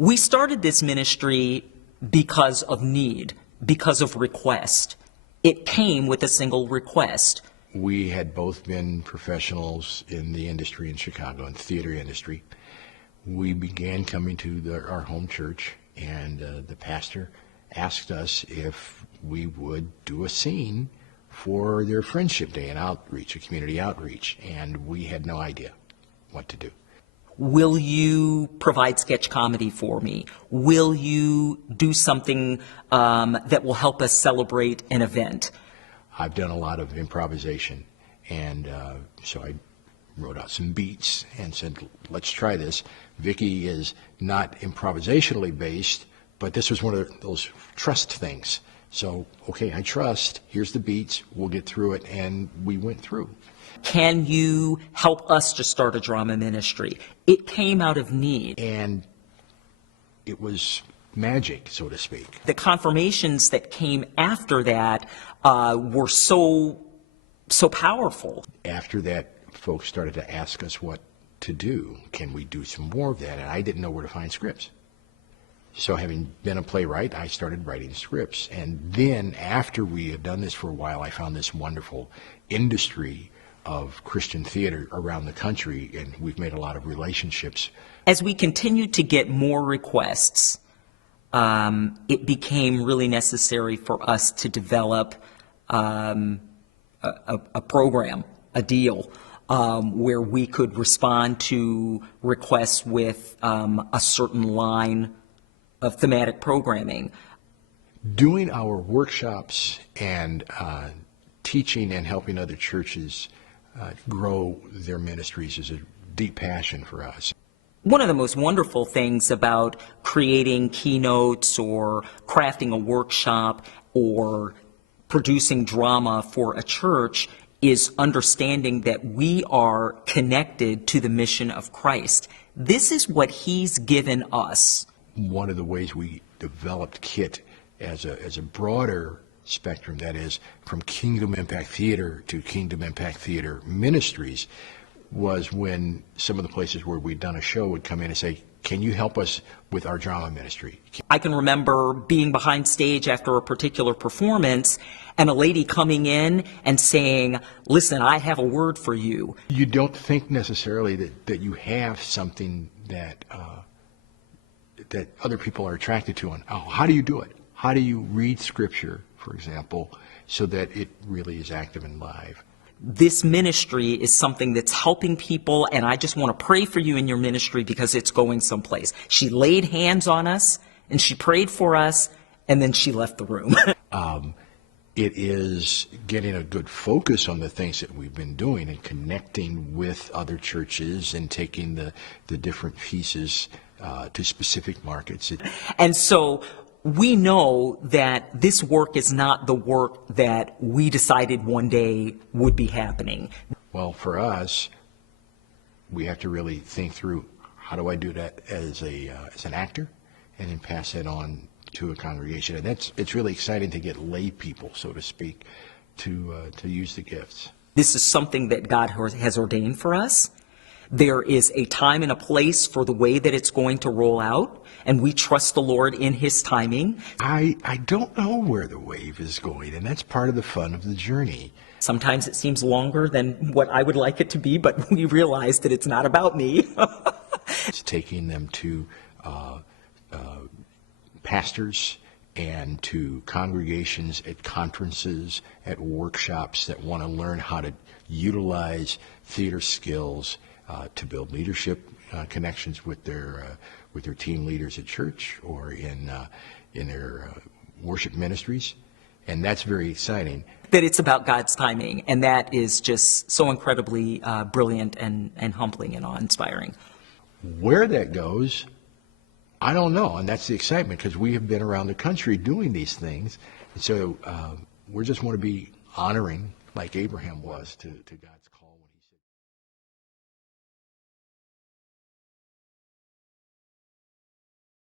We started this ministry because of need, because of request. It came with a single request. We had both been professionals in the industry in Chicago, in the theater industry. We began coming to our home church, and the pastor asked us if we would do a scene for their Friendship Day, an outreach, a community outreach, and we had no idea what to do. Will you provide sketch comedy for me? Will you do something that will help us celebrate an event? I've done a lot of improvisation, and so I wrote out some beats and said, let's try this. Vicki is not improvisationally based, but this was one of those trust things. So, okay, I trust, here's the beats, we'll get through it, and we went through. Can you help us to start a drama ministry? It came out of need. And it was magic, so to speak. The confirmations that came after that were so powerful. After that, folks started to ask us what to do. Can we do some more of that? And I didn't know where to find scripts. So having been a playwright, I started writing scripts. And then after we had done this for a while, I found this wonderful industry of Christian theater around the country, and we've made a lot of relationships. As we continued to get more requests, it became really necessary for us to develop a program, a deal, where we could respond to requests with a certain line of thematic programming. Doing our workshops and teaching and helping other churches grow their ministries is a deep passion for us. One of the most wonderful things about creating keynotes or crafting a workshop or producing drama for a church is understanding that we are connected to the mission of Christ. This is what He's given us. One of the ways we developed KIT as a broader spectrum, that is, from Kingdom Impact Theater to Kingdom Impact Theater Ministries, was when some of the places where we'd done a show would come in and say, can you help us with our drama ministry? I can remember being behind stage after a particular performance and a lady coming in and saying, listen, I have a word for you. You don't think necessarily that you have something that that other people are attracted to. And how do you do it? How do you read Scripture, for example, so that it really is active and live? This ministry is something that's helping people, and I just want to pray for you in your ministry because it's going someplace. She laid hands on us, and she prayed for us, and then she left the room. It is getting a good focus on the things that we've been doing and connecting with other churches and taking the different pieces to specific markets. And so we know that this work is not the work that we decided one day would be happening. Well, for us, we have to really think through, how do I do that as an actor, and then pass that on to a congregation. And it's really exciting to get lay people, so to speak, to use the gifts. This is something that God has ordained for us. There is a time and a place for the way that it's going to roll out, and we trust the Lord in His timing. I don't know where the wave is going, and that's part of the fun of the journey. Sometimes it seems longer than what I would like it to be, but we realize that it's not about me. It's taking them to pastors and to congregations at conferences, at workshops that want to learn how to utilize theater skills to build leadership connections with their team leaders at church or in their worship ministries, and that's very exciting. That it's about God's timing, and that is just so incredibly brilliant and humbling and awe-inspiring. Where that goes, I don't know, and that's the excitement, because we have been around the country doing these things, and so we just want to be honoring, like Abraham was, to God.